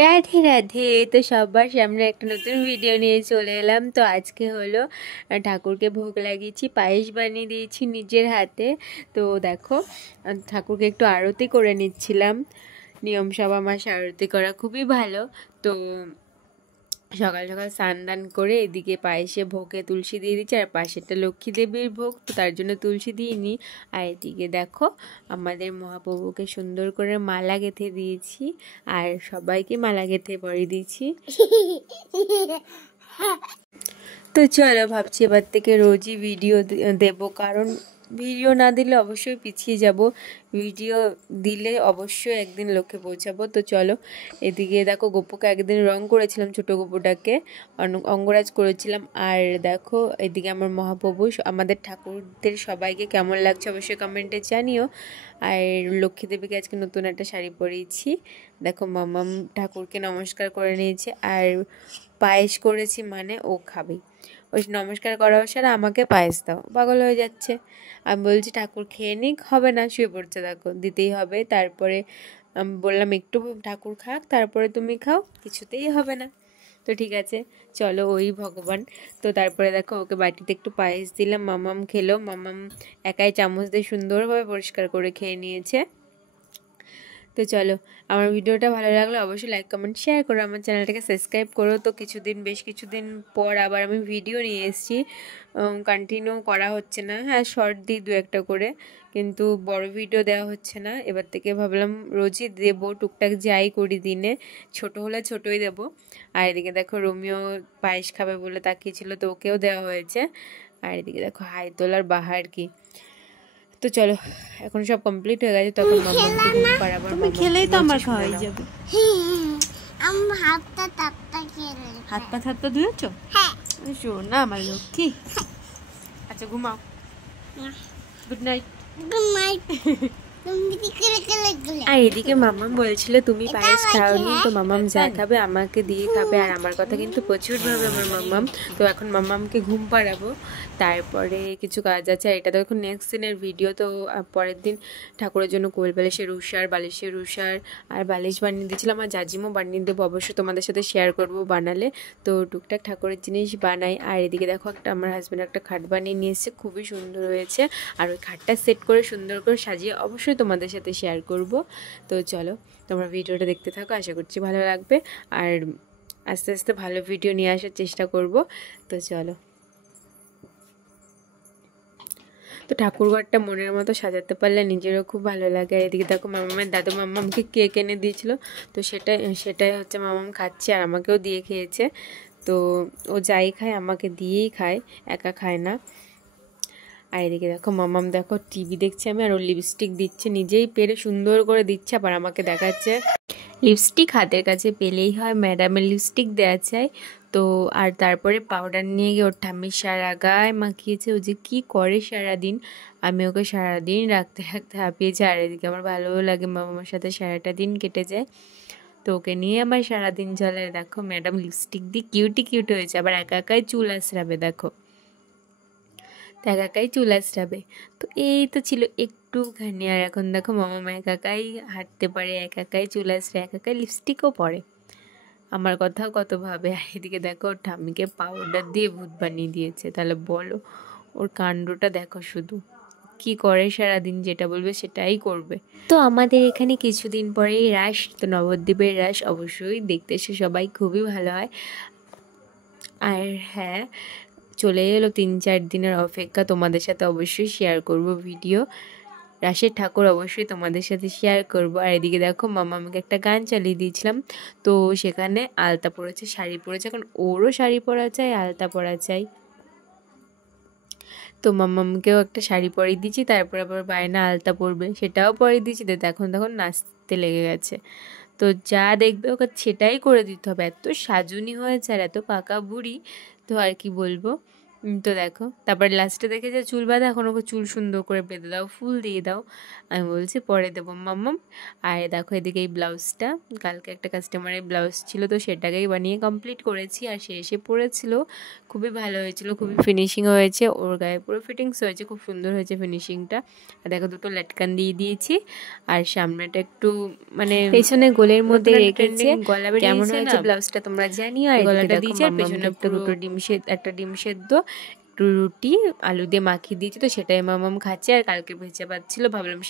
রাধে রাধে। তো সবার সামনে একটা নতুন ভিডিও নিয়ে চলে এলাম। তো আজকে হলো ঠাকুরকে ভোগ লাগিয়েছি, পায়েস বানিয়ে দিয়েছি নিজের হাতে। তো দেখো, ঠাকুরকে একটু আরতি করে নিচ্ছিলাম। নিয়ম সভা মাসে আরতি করা খুবই ভালো। তো সকাল সকাল স্নান দান করে এদিকে পায়েসে ভোগে তুলসী দিয়ে দিচ্ছি, আর পাশেরটা লক্ষ্মী দেবীর ভোগ, তো তার জন্য তুলসী দিইনি। আর এদিকে দেখো আমাদের মহাপ্রভুকে সুন্দর করে মালা গেঁথে দিয়েছি, আর সবাইকে মালা গেঁথে পরিয়ে দিয়েছি। তো চলো, ভাবছি এবার থেকে রোজই ভিডিও দেবো, কারণ ভিডিও না দিলে অবশ্যই পিছিয়ে যাব, ভিডিও দিলে অবশ্যই একদিন লক্ষ্যে পৌঁছাবো। তো চলো, এদিকে দেখো গোপুকে একদিন রং করেছিলাম, ছোটো গোপুটাকে অঙ্গরাজ করেছিলাম। আর দেখো এদিকে আমার মহাপ্রভু, আমাদের ঠাকুরদের সবাইকে কেমন লাগছে অবশ্যই কমেন্টে জানিও। আর লক্ষ্মী দেবীকে আজকে নতুন একটা শাড়ি পরিয়েছি। দেখো মামাম ঠাকুরকে নমস্কার করে নিয়েছে, আর পায়েস করেছি মানে ও খাবেই। ওই নমস্কার করা সারা আমাকে পায়েস দাও, পাগল হয়ে যাচ্ছে। আমি বলছি ঠাকুর খেয়ে নিক, হবে না, শুয়ে পড়ছে, দেখো দিতেই হবে। তারপরে আমি বললাম একটু ঠাকুর খাক, তারপরে তুমি খাও, কিছুতেই হবে না। তো ঠিক আছে, চলো, ওই ভগবান। তো তারপরে দেখো ওকে বাটিতে একটু পায়েস দিলাম, মামাম খেলো। মামাম একাই চামচ দিয়ে সুন্দরভাবে পরিষ্কার করে খেয়ে নিয়েছে। তো চলো, আমার ভিডিওটা ভালো লাগলে অবশ্যই লাইক কমেন্ট শেয়ার করো, আমার চ্যানেলটাকে সাবস্ক্রাইব করো। তো বেশ কিছুদিন পর আবার আমি ভিডিও নিয়ে এসেছি, কন্টিনিউ করা হচ্ছে না। হ্যাঁ, শর্ট দিই দু একটা করে, কিন্তু বড় ভিডিও দেওয়া হচ্ছে না। এবার থেকে ভাবলাম রোজই দেবো, টুকটাক যাই করি দিনে, ছোট হলে ছোটই দেবো। আর এদিকে দেখো রোমিও পায়েস খাবে বলে তাকিয়েছিল, তো ওকেও দেওয়া হয়েছে। আর এদিকে দেখো হাই তোলার বাহার কি। তো চলো, এখন সব কমপ্লিট হয়ে গেছে, তখন মাম্মাকে ঘুম পাড়াবার। তুমি খেলেই তো আমার খাওয়াই যাবে। আমি হাতটা তাপটা খেলে। হাত পা হাত পা ধুয়েছো? হ্যাঁ। শোন না আমার লক্ষ্মী। আচ্ছা ঘুমাও, গুড নাইট। Good night. তুমি করে করে গেলে। আর এদিকে মামাম বলছিল তুমি পায়েস খাওনি, তো মামাম যা খাবে আমাকে দিয়ে খাবে, আর আমার কথা কিন্তু প্রচুর ভাবে আমার মামাম। তো এখন মামামকে ঘুম পাড়াবো, তারপরে কিছু কাজ আছে। আর এটা তো এখন নেক্সট দিনের ভিডিও। তো পরের দিন ঠাকুরের জন্য কোল বালিশের উষার, বালিশের উষার আর বালিশ বানিয়ে দিয়েছিলাম, আর জাজিমও বানিয়ে দেবো, অবশ্যই তোমাদের সাথে শেয়ার করব বানালে। তো টুকটাক ঠাকুরের জিনিস বানাই। আর এদিকে দেখো আমার হাজব্যান্ড একটা খাট বানিয়ে নিয়ে এসেছে, খুবই সুন্দর হয়েছে। আর ওই খাটটা সেট করে সুন্দর করে সাজিয়ে অবশ্যই তোমাদের সাথে শেয়ার করব। তো চলো, তোমরা ভিডিওটা দেখতে থাকো, আশা করছি ভালো লাগবে, আর আস্তে আস্তে ভালো ভিডিও নিয়ে আসার চেষ্টা করব। তো চলো, তো ঠাকুরঘরটা মনের মতো সাজাতে পারলে নিজেরও খুব ভালো লাগে। আর এদিকে দেখো মামামের দাদু মামামকে কেক এনে দিয়েছিল, তো সেটাই হচ্ছে মামাম খাচ্ছে, আর আমাকেও দিয়ে খেয়েছে। তো ও যাই খায় আমাকে দিয়েই খায়, একা খায় না। আর এদিকে দেখো মামাম দেখো টিভি দেখছে, আমি আর ওর লিপস্টিক দিচ্ছে, নিজেই পেরে সুন্দর করে দিচ্ছে, আবার আমাকে দেখাচ্ছে। লিপস্টিক হাতের কাছে পেলেই হয়, ম্যাডামের লিপস্টিক দেওয়া চাই। তো আর তারপরে পাউডার নিয়ে গিয়ে ওর ঠাম্মির সারা গায়ে মাখিয়েছে। ও যে কী করে সারাদিন, আমি ওকে সারাদিন রাখতে রাখতে হাঁপিয়েছি। আর এদিকে আমার ভালোও লাগে, মামার সাথে সারাটা দিন কেটে যায়। তো ওকে নিয়ে আমার সারাদিন চলে। দেখো ম্যাডাম লিপস্টিক দিয়ে কিউট হয়েছে, আবার একা একাই চুল আঁচড়াবে, দেখো তো একাই চুল আঁচড়াবে। তো এই তো ছিল একটুখানি, আর এখন দেখো মামা একাই হাঁটতে পারে, একাই চুল আঁচড়ে, একাই লিপস্টিকও পরে, আমার কথাও কত ভাবে। আর এদিকে দেখো ওর ঠাম্মিকে পাউডার দিয়ে ভূত বানিয়ে দিয়েছে। তাহলে বলো, ওর কাণ্ডটা দেখো শুধু, কি করে সারাদিন, যেটা বলবে সেটাই করবে। তো আমাদের এখানে কিছুদিন পরেই রাস, তো নবদ্বীপের রাস অবশ্যই দেখতে এসে সবাই, খুবই ভালো হয়। আর হ্যাঁ, চলে এলো 3-4 দিনের অপেক্ষা, তোমাদের সাথে অবশ্যই শেয়ার করব ভিডিও, রাসের ঠাকুর অবশ্যই তোমাদের সাথে শেয়ার করব। আর এদিকে দেখো মামা আমাকে একটা গান চালিয়ে দিয়েছিলাম, তো সেখানে আলতা পরেছে, শাড়ি পরেছে, এখন ওরও শাড়ি পরা চাই, আলতা পরা চাই। তো মাম্মামকেও একটা শাড়ি পরিয়ে দিয়েছি, তারপর আবার বায়না আলতা পরবে, সেটাও পরিয়ে দিয়েছি। তো তখন নাচতে লেগে গেছে। তো যা দেখবে ওকে সেটাই করে দিতে হবে, এত সাজুনি হয়েছে আর এত পাকা বুড়ি, তো আর কি বলবো। তো দেখো তারপর লাস্টে দেখে যে চুল বাঁধা, এখন ওকে চুল সুন্দর করে বেঁধে দাও, ফুল দিয়ে দাও। আমি বলছি পরে দেবো মাম্মাম। আর দেখো এদিকে এই ব্লাউজটা, কালকে একটা কাস্টমারের ব্লাউজ ছিল, তো সেটাকেই বানিয়ে কমপ্লিট করেছি। আর সে এসে পরেছিল, খুবই ভালো হয়েছিল, খুবই ফিনিশিং হয়েছে, ওর গায়ে পুরো ফিটিংস হয়েছে, খুব সুন্দর হয়েছে ফিনিশিংটা। আর দেখো দুটো লটকান দিয়ে দিয়েছি, আর সামনেটা একটু মানে পেছনে গোলের মধ্যে রেখেছে। গলা কেমন হয়েছে ব্লাউজটা তোমরা জানিও। আর গলাটা দিয়েছি, আর পেছনে একটা দুটো একটা ডিম সেদ্ধ, একটু রুটি আলু দিয়ে মাখিয়ে দিয়েছি, তো সেটাই মামাম খাচ্ছে। আর কালকে ভেজা ভাত ছিল, ভাবলাম